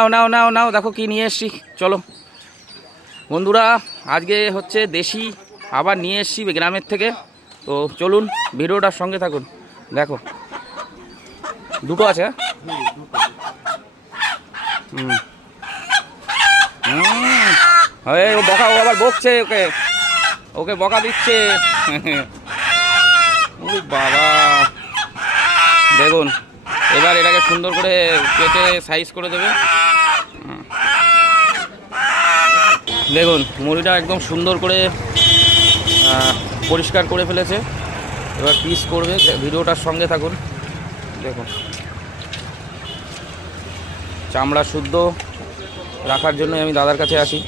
নাও নাও নাও নাও, দেখো কি নিয়ে এসছি। চলো বন্ধুরা, আজকে হচ্ছে দেশি আবার নিয়ে এসছি গ্রামের থেকে। তো চলুন ভিডিওটার সঙ্গে থাকুন। দেখো দুটো আছে। ও বকা, ও আবার বকছে, ওকে ওকে বকা দিচ্ছে। বাবা দেখুন, এবার এটাকে সুন্দর করে কেটে সাইজ করে দেবে। দেখুন মুড়িটা একদম সুন্দর করে পরিষ্কার করে ফেলেছে। এবার পিস করবে, ভিডিওটার সঙ্গে থাকুন। দেখুন চামড়া শুদ্ধ রাখার জন্য আমি দাদার কাছে আসি।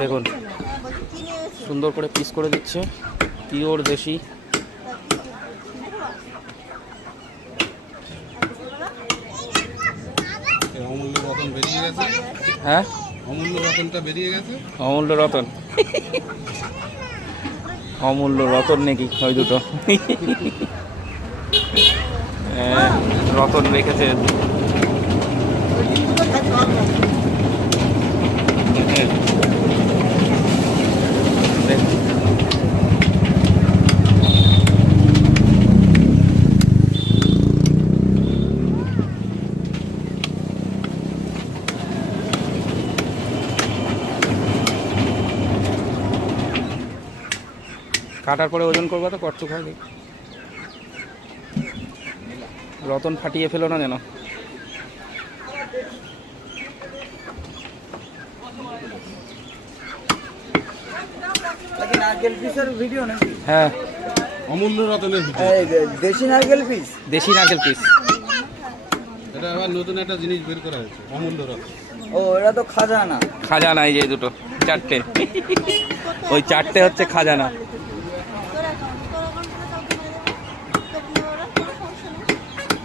দেখুন সুন্দর করে পিস করে দিচ্ছে, পিওর দেশি। অমূল্য রতন বেরিয়ে গেছে। হ্যাঁ অমূল্য রতনটা বেরিয়ে গেছে। অমূল্য রতন, অমূল্য রতন নাকি ওই দুটো রতন রেখেছে। কাটার পরে ওজন করবো তো কটটু খাই। রতন ফাটিয়ে ফেলো না যেন। নারকেল পিসের ভিডিও নাকি? হ্যাঁ অমূল্য রতনের দেশি নারকেল পিস। দেশি নারকেল পিস। এটা আবার নতুন একটা জিনিস বের করা হয়েছে, অমূল্য রতন। ও এটা তো খাজানা। খাজানা, এই যে দুটো চারটে, ওই চারটে হচ্ছে খাজানা।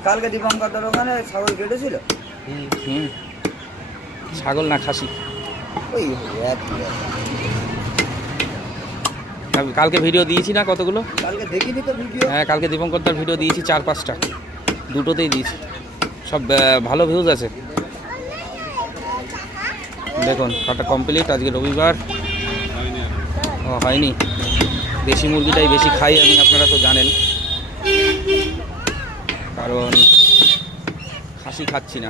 কালকে দীপঙ্করটার ওখানে ছাগল কেটেছিল। হুম, ছাগল না খাসি। ওই কালকে ভিডিও দিয়েছি না কতগুলো? কালকে দেখিনি তো ভিডিও। হ্যাঁ কালকে দীপঙ্করদার ভিডিও দিয়েছি 4-5টা, দুটোতেই দিয়েছি, সব ভালো ভিউজ আছে। দেখুন কাটা কমপ্লিট। আজকে রবিবার। ও হয়নি, দেশি মুরগিটাই বেশি খাই আমি, আপনারা তো জানেন, কারণ খাসি খাচ্ছি না।